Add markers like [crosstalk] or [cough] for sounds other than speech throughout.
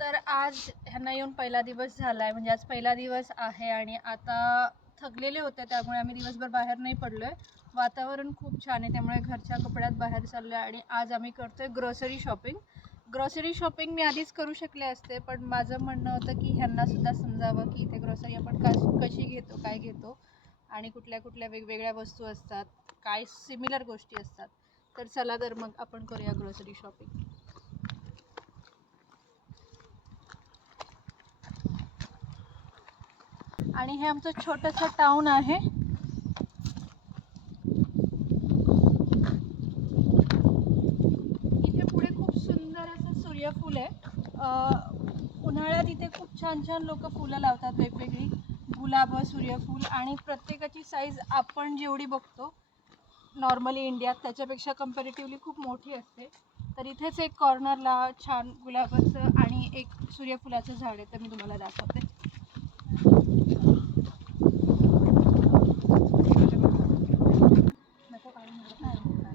तर आज ह्यांना येऊन पहिला दिवस झाला आहे म्हणजे आज पहिला दिवस आहे आणि आता थकलेले होते त्यामुळे आम्ही दिवसभर बाहेर नाही पडलो आहे वातावरण खूप छान आहे त्यामुळे घरच्या कपड्यात बाहेर चाललो आहे आणि आज आम्ही करतो आहे ग्रोसरी शॉपिंग ग्रोसरी शॉपिंग मी आधीच करू शकले असते पण माझं म्हणणं होतं की ह्यांनासुद्धा समजावं की इथे ग्रोसरी आपण का कशी घेतो काय घेतो आणि कुठल्या कुठल्या वेगवेगळ्या वस्तू असतात काय सिमिलर गोष्टी असतात. तर चला तर मग आपण करूया ग्रोसरी शॉपिंग आणि हे आमचं छोटंसं टाऊन आहे. इथे पुढे खूप सुंदर असं सूर्यफूल आहे. उन्हाळ्यात इथे खूप छान छान लोक फुलं लावतात वेगवेगळी. गुलाब सूर्यफूल आणि प्रत्येकाची साईज आपण जेवढी बघतो नॉर्मली इंडियात त्याच्यापेक्षा कम्पॅरेटिव्हली खूप मोठी असते. तर इथेच एक कॉर्नरला छान गुलाबाचं आणि एक सूर्यफुलाचं झाड आहे तर मी तुम्हाला दाखवते नको काढू नका.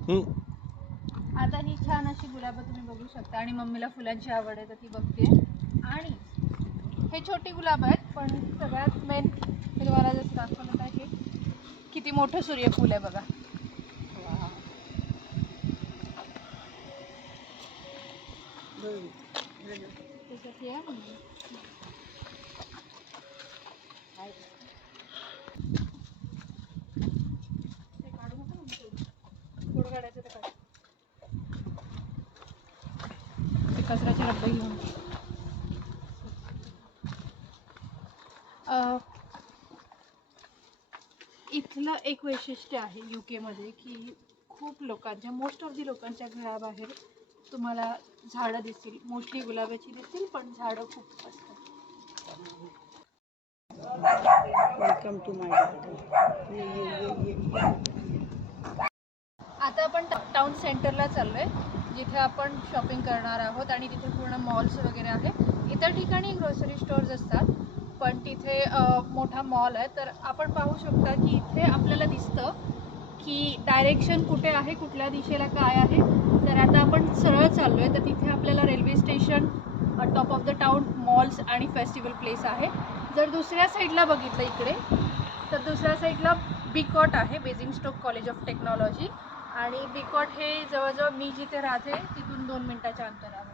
आता ही छान अशी गुलाबं तुम्ही बघू शकता आणि मम्मीला फुलांची आवड आहे तर ती बघते. आणि हे छोटी गुलाब आहेत पण सगळ्यात मेन मी तुम्हाला जसं दाखवलं आहे की किती मोठं सूर्यफूल आहे बघा हे आहे म्हणजे. ते काढू नका ना थोडं. थोडं काढायचं ते काढ. ते अं, इथलं एक वैशिष्ट्य आहे यू केमध्ये की खूप लोकांच्या मोस्ट ऑफ दी लोकांच्या घराबाहेर तुम्हाला झाडं दिसतील. मोस्टली गुलाबाची दिसतील पण झाडं खूप असतात. वेलकम टू माय आता आपण टाउन सेंटरला चाललो आहे जिथे आपण शॉपिंग करणार आहोत आणि तिथे पूर्ण मॉल्स वगैरे आहे इतर ठिकाणी ग्रोसरी स्टोअर्स असतात पण तिथे मोठा मॉल आहे. तर आपण पाहू शकता की इथे आपल्याला दिसतं की डायरेक्शन कुठे आहे कुठल्या दिशेला काय आहे. तर आता आपण सरळ चाललो आहे तर तिथे आपल्याला railway station top of the town malls आणि फेस्टिवल प्लेस आहे. जर दुसऱ्या साईडला बघितलं इकडे तर दुसऱ्या साईडला बिकॉट आहे Basingstoke college of technology आणि बिकॉट हे जवळजवळ मी जिथे राहते तिथून दोन मिनटाच्या अंतरावर.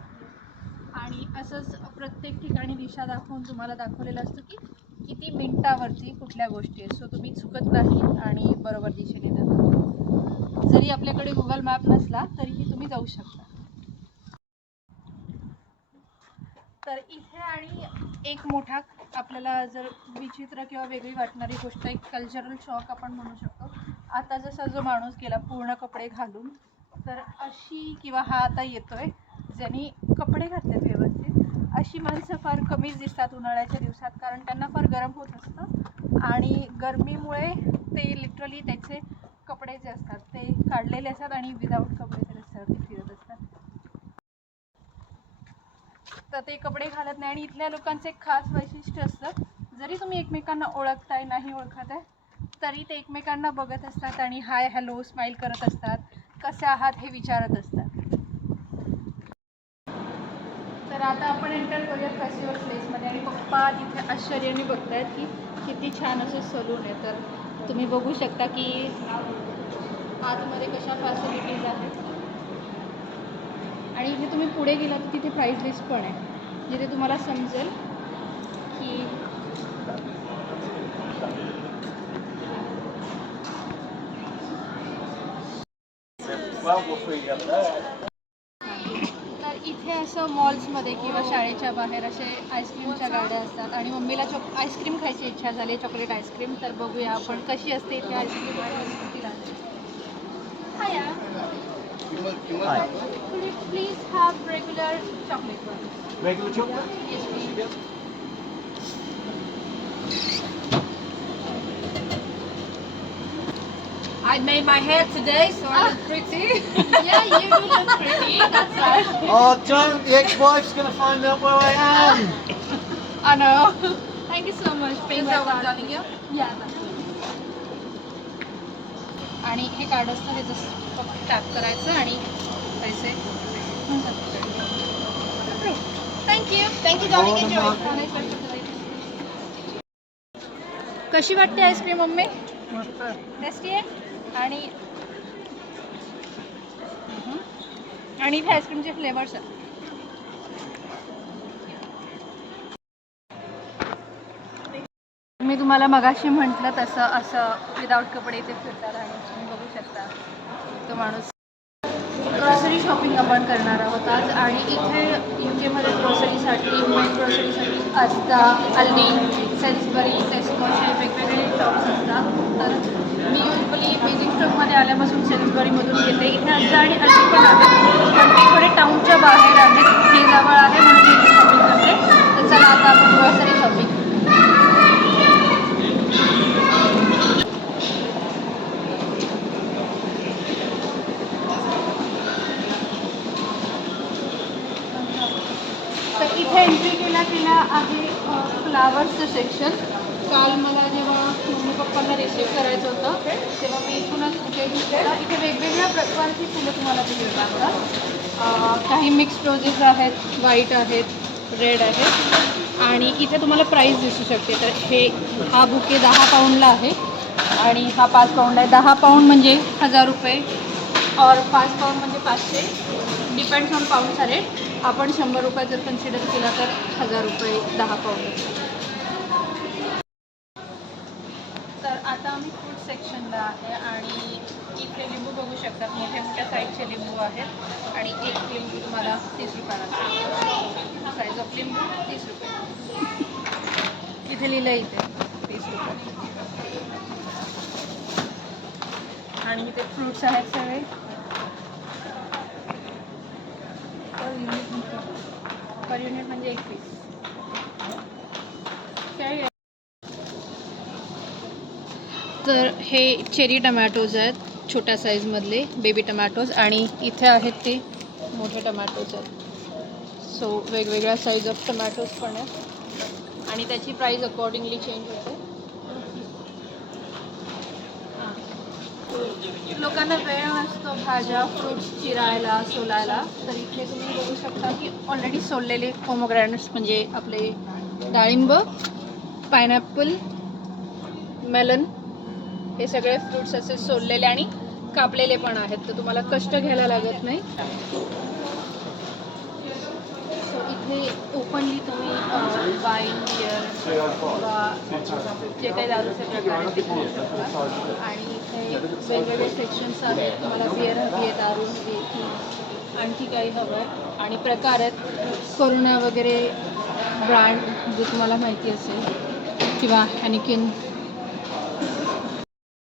आणि असंच प्रत्येक ठिकाणी दिशा दाखवून तुम्हाला दाखवलेलं असतं की किती मिनटावरती कुठल्या गोष्टी आहेत. सो तुम्ही चुकत नाही आणि बरोबर दिशेने जाता. जरी आपल्याकडे गुगल मॅप नसला तरीही तुम्ही जाऊ शकता. तर इथे आणि एक मोठा आपल्याला जर विचित्र किंवा वेगळी वाटणारी गोष्ट एक कल्चरल शॉक आपण म्हणू शकतो आता जसा जो माणूस गेला पूर्ण कपडे घालून तर अशी किंवा हा आता येतोय ज्यांनी कपडे घातलेत व्यवस्थित अशी माणसं फार कमीच दिसतात उन्हाळ्याच्या दिवसात कारण त्यांना फार गरम होत असतं. आणि गरमीमुळे ते लिटरली त्याचे कपडे जे असतात ते काढलेले असतात आणि विदाऊट कपडे ते रस्त्यावरती फिरत असतात. तर ते कपडे घालत नाही आणि इथल्या लोकांचं एक खास वैशिष्ट्य असतं जरी तुम्ही एकमेकांना ओळखताय नाही ओळखत आहे तरी ते एकमेकांना बघत असतात आणि हाय हॅलो स्माईल करत असतात. कसे आहात हे विचारत असतात. तर आता आपण एंटर करूया फेस्टिवल प्लेसमध्ये आणि पप्पा तिथे आश्चर्याने बघतायत की किती छान असं सलून आहे. तर तुम्ही बघू शकता की आतमध्ये कशा फॅसिलिटीज आहेत. आणि इथे तुम्ही पुढे गेलात तर तिथे प्राईस लिस्ट पण आहे. जिथे तुम्हाला समजेल की तर इथे असं मॉल्समध्ये किंवा शाळेच्या बाहेर असे आईस्क्रीमच्या गाड्या असतात आणि मम्मीला चॉक आईस्क्रीम खायची इच्छा झाली चॉकलेट आईस्क्रीम तर बघूया आपण कशी असते इथे आईस्क्रीम हाया Could you please have regular chocolate I made my hair today, so I look pretty. [laughs] yeah, you do look pretty. That's right. Oh, don't! The ex-wife's going to find out where I am. [laughs] I know. Thank you so much. Paying Is that my what I'm card. telling you? Yeah, that's it. आणि हे card असतं हे जसं फक्त tap करायचं आणि पैसे thank you कशी वाटते आईस्क्रीम मम्मी मस्त टेस्टी आहे आणि आणि इथे आईस्क्रीमचे फ्लेवर्स आहेत. मी तुम्हाला मगाशी म्हटलं तसं असं विदाऊट कपडे इथे फिरतात आणि तुम्ही बघू शकता. तो माणूस ग्रॉसरी शॉपिंग आपण करणार आहोत आज. आणि इथे यू केमध्ये ग्रॉसरीसाठी मेन ग्रॉसरीसाठी असता अल्डी सेन्सबरी टेस्को असे वेगवेगळे शॉप्स असतात. तर मी युजली बेजिंग स्टॉकमध्ये आल्यापासून सेन्सबरीमधून घेते इथे असं आणि अल्डी पण आहेत पण ते थोडे टाऊनच्या बाहेर आहेत हे जवळ आहे म्हणून मी इथे शॉपिंग करते तर चला आता आपण ग्रॉसरी शॉपिंग तर इथे एंट्री केल्या केल्या आहे फ्लावर्सचं सेक्शन काल मला जेव्हा मम्मी पप्पांना रिसीव्ह करायचं होतं तेव्हा मी इथूनच बुके घेतलेला इथे वेगवेगळ्या प्रकारची फुलं तुम्हाला तिथे मिळतात अं, काही मिक्स रोजेस आहेत व्हाईट आहेत रेड आहेत. आणि इथे तुम्हाला प्राईस दिसू शकते. तर हे हा बुके दहा पाऊंडला आहे. आणि हा पाच पाऊंड आहे. दहा पाऊंड म्हणजे हजार रुपये. और पाच पाऊंड म्हणजे पाचशे. डिपेंड्स ऑन पाऊंडचा रेट आपण शंभर रुपये जर कन्सिडर केला तर हजार रुपये दहा पाऊंड तर आता आम्ही फ्रूट सेक्शनला आहे आणि इथे लिंबू बघू शकतात मोठ्या मोठ्या साईजचे लिंबू आहेत आणि एक लिंबू तुम्हाला तीस रुपयाला साईज ऑफ लिंबू तीस रुपये इथे लिहिलं इथे? तीस रुपये आणि इथे फ्रुट्स आहेत सगळे. पर युनिट म्हणजे? एक पीस काय तर हे चेरी टमॅटोज आहेत छोट्या साईजमधले बेबी टमॅटोज आणि इथे आहेत ते मोठे टमॅटोज आहेत. सो वेगवेगळ्या साईज ऑफ टमॅटोज पण आहेत. आणि त्याची प्राईस अकॉर्डिंगली चेंज होते. लोकांना वेळ नसतो भाज्या फ्रुट्स चिरायला सोलायला. तर इथे तुम्ही बघू शकता की ऑलरेडी सोललेले पोमोग्रॅनेट्स म्हणजे आपले डाळिंब पायनॅपल मेलन हे सगळे फ्रुट्स असे सोललेले आणि कापलेले पण आहेत. तर तुम्हाला कष्ट घ्यायला लागत नाही. सो इथे ओपनली तुम्ही जे काही दारूचे प्रकार आहेत ते घेऊ आणि इथे वेगवेगळे सेक्शन्स आहेत तुम्हाला बिअर हवी आहे दारू हवी आहे की आणखी काही हवं आहे आणि प्रकार आहेत करुणा वगैरे ब्रँड जे तुम्हाला माहिती असेल किंवा हॅनिकिन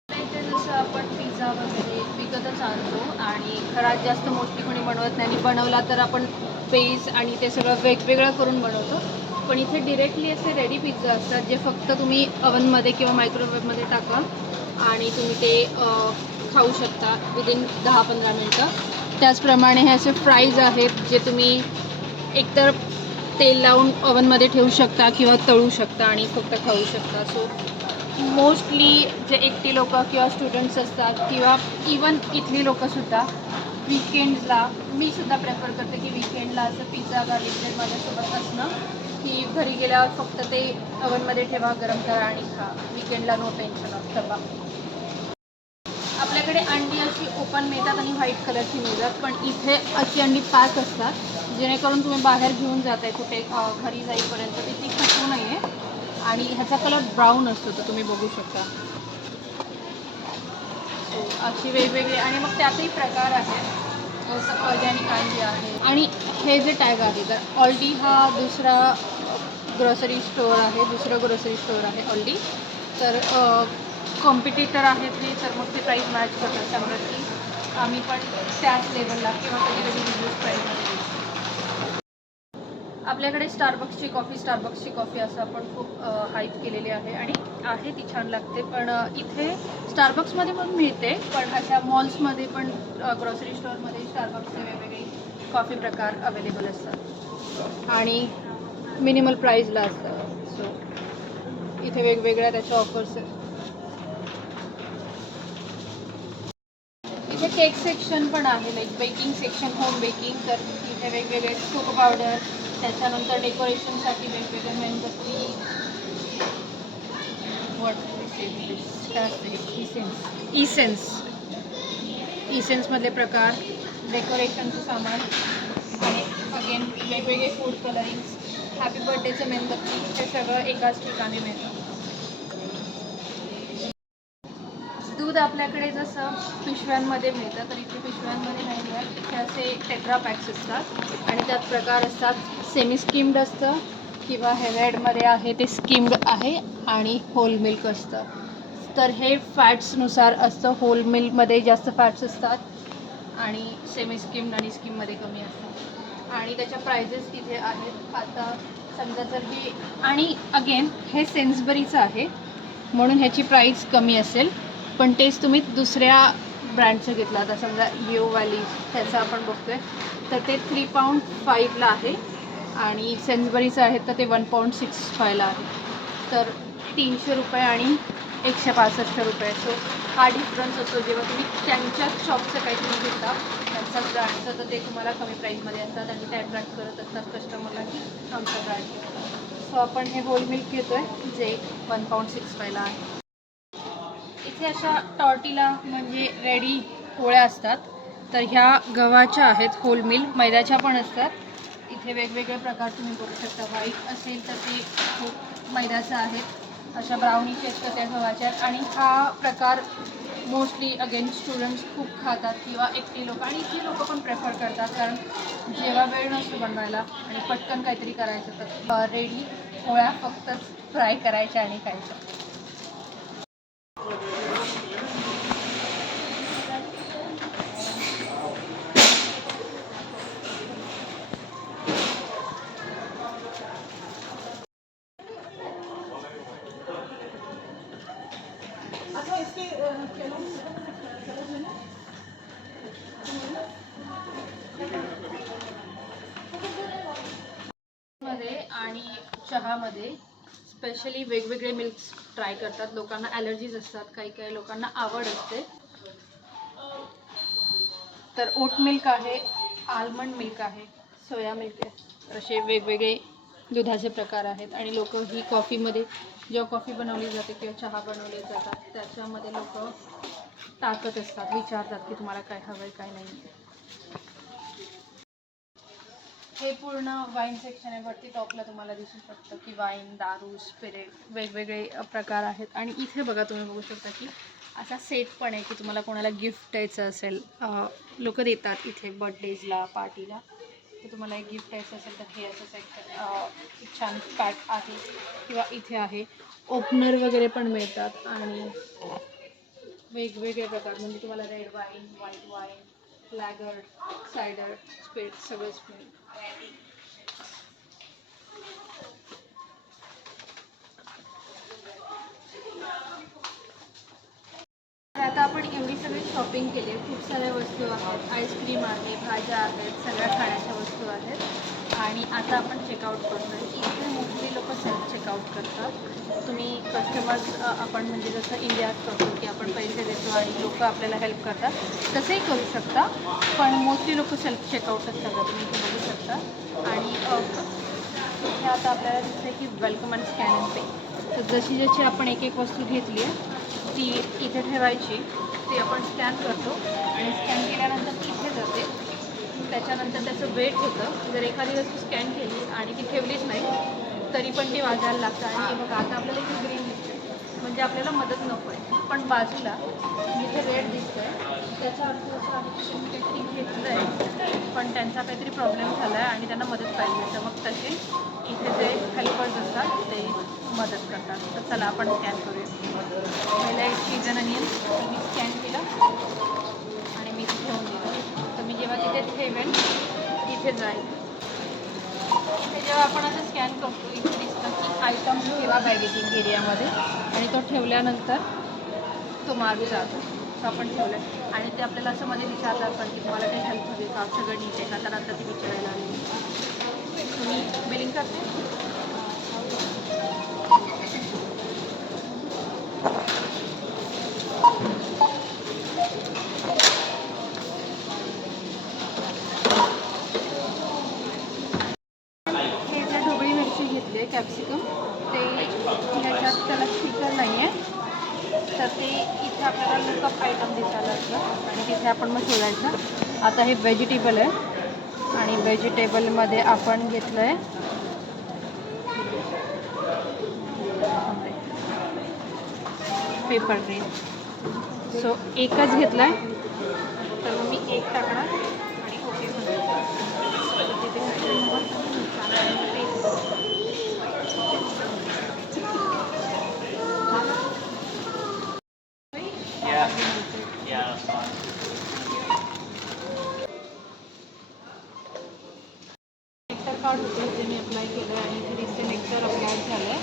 जसं आपण पिझ्झा वगैरे विकतच आणतो आणि घरात जास्त मोठी कोणी बनवत नाही आणि बनवला तर आपण बेस आणि ते सगळं वेगवेगळं करून बनवतो. पण इथे डिरेक्टली असे रेडी पिझ्झा असतात जे फक्त तुम्ही अवनमध्ये किंवा मायक्रोवेव्हमध्ये टाका आणि तुम्ही ते खाऊ शकता विदिन दहा पंधरा मिनटं. त्याचप्रमाणे हे असे फ्राईज आहेत जे तुम्ही एकतर तेल लावून ओव्हनमध्ये ठेवू शकता किंवा तळू शकता आणि फक्त खाऊ शकता. सो मोस्टली जे एकटी लोक किंवा स्टुडंट्स असतात किंवा इवन इथली लोकंसुद्धा वीकेंडला मी सुद्धा प्रेफर करते की विकेंडला असं पिझ्झा गार्लिक ब्रेड माझ्यासोबत असणं. की घरी गेल्यावर फक्त ते ओव्हनमध्ये ठेवा गरम करा आणि खा. विकेंडला नो टेन्शन असतं बा. आपल्याकडे अंडी अशी ओपन मिळतात आणि व्हाईट कलरची मिळतात पण इथे अशी अंडी पॅक असतात जेणेकरून तुम्ही बाहेर घेऊन जाताय कुठे घरी जाईपर्यंत ती ती फसवू नये आणि ह्याचा कलर ब्राऊन असतो तर तुम्ही बघू शकता. अशी वेगवेगळी आणि मग त्यातही प्रकार आहेत. जसं ऑर्गॅनिक अंडी आहे. आणि हे जे टॅग आहे तर ऑल्टी हा दुसरा ग्रॉसरी स्टोअर आहे दुसरं ग्रॉसरी स्टोअर आहे ऑल्डी तर कॉम्पिटिटर आहेत हे तर मग ते प्राईस मॅच करतात त्यामुळे की आम्ही पण त्याच लेवलला किंवा कधी कधी रिड्यूस प्राईजमध्ये आपल्याकडे स्टारबक्सची कॉफी स्टारबक्सची कॉफी असं आपण खूप हाईप केलेली आहे. आणि आहे ती छान लागते पण इथे स्टारबक्समध्ये पण मिळते पण अशा मॉल्समध्ये पण ग्रॉसरी स्टोअरमध्ये स्टारबक्सचे वेगवेगळे कॉफी प्रकार अवेलेबल असतात. आणि मिनिमल प्राईजला असतात. सो इथे वेगवेगळ्या त्याच्या ऑफर्स आहेत. इथे केक सेक्शन पण आहे like baking section home baking तर इथे वेगवेगळे कोको पावडर त्याच्यानंतर डेकोरेशनसाठी वेगवेगळे मेणबत्ती इसेन्स इसेन्स इसेन्समधले प्रकार. डेकोरेशनचं सामान. आणि अगेन वेगवेगळे फ़ूड कलरिंग हॅपी बर्थडेचं मेणबत्ती हे सगळं एकाच ठिकाणी मिळतं दूध आपल्याकडे जसं पिशव्यांमध्ये मिळतं तर इथे पिशव्यांमध्ये नाही मिळत इथे असे टेट्रा पॅक्स असतात आणि त्यात प्रकार असतात. सेमी स्किम्ड असतं किंवा हेवेडमध्ये आहे ते स्किम्ड आहे आणि होल मिल्क असतं. तर हे फॅट्सनुसार असतं. होल मिल्कमध्ये जास्त फॅट्स असतात आणि सेमी स्किम्ड आणि स्किममध्ये कमी असतात. आणि त्याच्या प्राइजेस तिथे आहेत. आता समजा जर हे आणि अगेन हे सेन्सबरीचं आहे म्हणून ह्याची प्राईस कमी असेल. पण तेच तुम्ही दुसऱ्या ब्रँडचं घेतलं. आता समजा लिओ व्हॅली त्याचं आपण बघतोय. तर ते थ्री पाऊंड फाईव्हला आहे. आणि सेन्सबरीचं आहे तर ते वन पाऊंड सिक्स फायला आहे. तर तीनशे रुपये आणि एकशे पासष्ट रुपये. सो हा डिफरन्स असतो जेव्हा तुम्ही त्यांच्या शॉपचं काहीतरी घेता आमचा ब्रँडचं तर ते तुम्हाला कमी प्राईजमध्ये असतात आणि ते अट्रॅक्ट करत असतात कस्टमरला की आमचा ब्रँड सो आपण हे होल मिल्क घेतो आहे जे वन पाऊंड सिक्स फायला आहे. इथे अशा टॉर्टीला म्हणजे रेडी पोळ्या असतात. तर ह्या गव्हाच्या आहेत होल मिल मैद्याच्या पण असतात. इथे वेगवेगळे प्रकार तुम्ही बघू शकता. व्हाईट असेल तर ते खूप मैद्याचं आहेत. अशा ब्राउनीचे असतात त्या गव्हाच्या. आहेत आणि हा प्रकार मोस्टली अगेन स्टुडंट्स खूप खातात किंवा एकटी लोक. आणि इथली लोकं पण प्रेफर करतात कारण जेव्हा वेळ नसतो बनवायला आणि पटकन काहीतरी करायचं तर रेडी पोळ्या फक्तच फ्राय करायच्या आणि खायच्या. चहामध्ये स्पेशली वेगवेगळे मिल्क्स ट्राय करतात. लोकांना ॲलर्जीज असतात. काही काही लोकांना आवड असते. तर ओट मिल्क आहे आल्मंड मिल्क आहे सोया मिल्क आहे. तर असे वेगवेगळे दुधाचे प्रकार आहेत. आणि लोक ही कॉफीमध्ये जेव्हा कॉफी बनवली जाते किंवा चहा बनवले जातात त्याच्यामध्ये लोक टाकत असतात. विचारतात की तुम्हाला काय हवं आहे काय नाही. हे पूर्ण वाईन सेक्शन आहे. वरती टॉपला तुम्हाला दिसू शकतं की वाईन दारू स्पिरिट वेगवेगळे प्रकार आहेत. आणि इथे बघा तुम्ही बघू शकता की असा सेट पण आहे की तुम्हाला कोणाला गिफ्ट द्यायचं असेल लोक देतात इथे बर्थडेजला पार्टीला तर तुम्हाला एक गिफ्ट द्यायचं असेल तर हे असं सेक्शन छान पॅक आहे. किंवा इथे आहे. ओपनर वगैरे पण मिळतात. आणि वेगवेगळे प्रकार. म्हणजे तुम्हाला red wine white wine lager cider स्पेट सगळंच मिळेल आता आपण एवढी सगळी शॉपिंग केली आहे. खूप साऱ्या वस्तू आहेत. आईस्क्रीम आहे भाज्या आहेत सगळ्या खाण्याच्या वस्तू आहेत. आणि आता आपण चेकआउट करतो इथे मोस्टली लोक सेल्फ चेकआउट करतात. तुम्ही कस्टमर्स आपण म्हणजे जसं इंडियात करतो की आपण पैसे देतो आणि लोक आपल्याला हेल्प करतात तसंही करू शकता. पण मोस्टली लोक सेल्फ चेकआउटच करतात. तुम्ही इथे बघू शकता. आणि इथे आता आपल्याला दिसतं की welcome and scan and pay तर जशी जशी आपण एक एक वस्तू घेतली आहे ती इथे ठेवायची ती आपण स्कॅन करतो. आणि स्कॅन केल्यानंतर ती त्याच्यानंतर त्याचं वेट होतं. जर एखादी वस्तू स्कॅन केली आणि ती ठेवलीच नाही तरी पण ती वाजायला लागतं. आणि मग आता आपल्याला इथे ग्रीन दिसते म्हणजे आपल्याला मदत नको आहे. पण बाजूला जिथे रेड दिसतं आहे त्याचा अर्थ असा आहे की तुम्ही काहीतरी घेतलं आहे पण त्यांचा काहीतरी प्रॉब्लेम झाला आहे आणि त्यांना मदत पाहिजे. तर मग तसे इथे जे हेल्पर्स असतात ते मदत करतात. तर चला आपण स्कॅन करूया. पहिला एक सीजन आणि मी स्कॅन केलं. तिथे ठेवेन तिथे जाईल. इथे जेव्हा आपण असं स्कॅन करतो इथे दिसतं की आयटम ठेवा बॅगेजिंग एरियामध्ये आणि तो ठेवल्यानंतर तो मागे जातो. तो आपण ठेवला आणि ते आपल्याला असं मध्ये विचारलं पण की तुम्हाला काही हेल्प हवी का? सगळं नीट आहे का? तर आता ती विचारायला आली. तुम्ही बिलिंग करते ते ह्याच्यात त्याला स्पीकर नाही आहे तर ते इथे आपल्याला लुकअप आयटम दिसायला असतं आणि तिथे आपण मग शोधायचं. आता हे व्हेजिटेबल आहे. आणि व्हेजिटेबलमध्ये आपण घेतलं आहे पेपर ग्रीन सो एकच घेतला आहे तर मग मी एक टाकणार. कार्ड होतं ते मी अप्लाय केलं आणि ते रिसेंट नेक्टर अप्लाय झालं.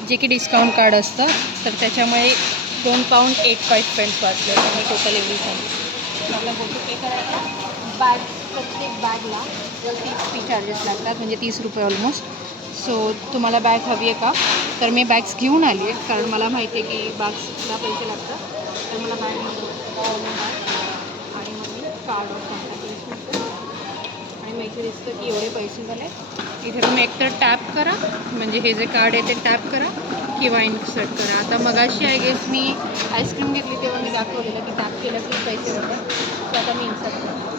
जे की डिस्काउंट कार्ड असतं तर त्याच्यामुळे दोन पाऊंड एट फाईव्ह पेन्स वाचले आणि टोटल एव्हरीथिंग आपला गोष्ट पे करायचा बॅग प्रत्येक बॅगला तीस फी चार्जेस लागतात म्हणजे तीस रुपये ऑलमोस्ट सो तुम्हाला बॅग हवी आहे का? तर मी बॅग्स घेऊन आली आहे कारण मला माहिती आहे की बॅग्सला पैसे लागतात. तर मला बॅग आणि मग मी कार्ड ऑफ कॉन्टॅक्ट इथे दिसतं की एवढे पैसे झाले. इथे तुम्ही एकतर टॅप करा. म्हणजे हे जे कार्ड आहे ते टॅप करा. किंवा इन्सर्ट करा. आता मगाशी आय गेस मी आईस्क्रीम घेतली तेव्हा मी दाखवलेलं की टॅप केलं की पैसे होतात सो आता मी इन्सर्ट करतो.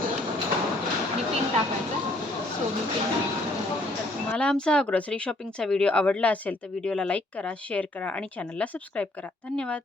आणि पिन टाकायचं. सो मी पिन तुम्हाला आमचा हा ग्रोसरी शॉपिंगचा व्हिडिओ आवडला असेल तर व्हिडिओला लाईक करा शेअर करा आणि चॅनलला सबस्क्राईब करा. धन्यवाद.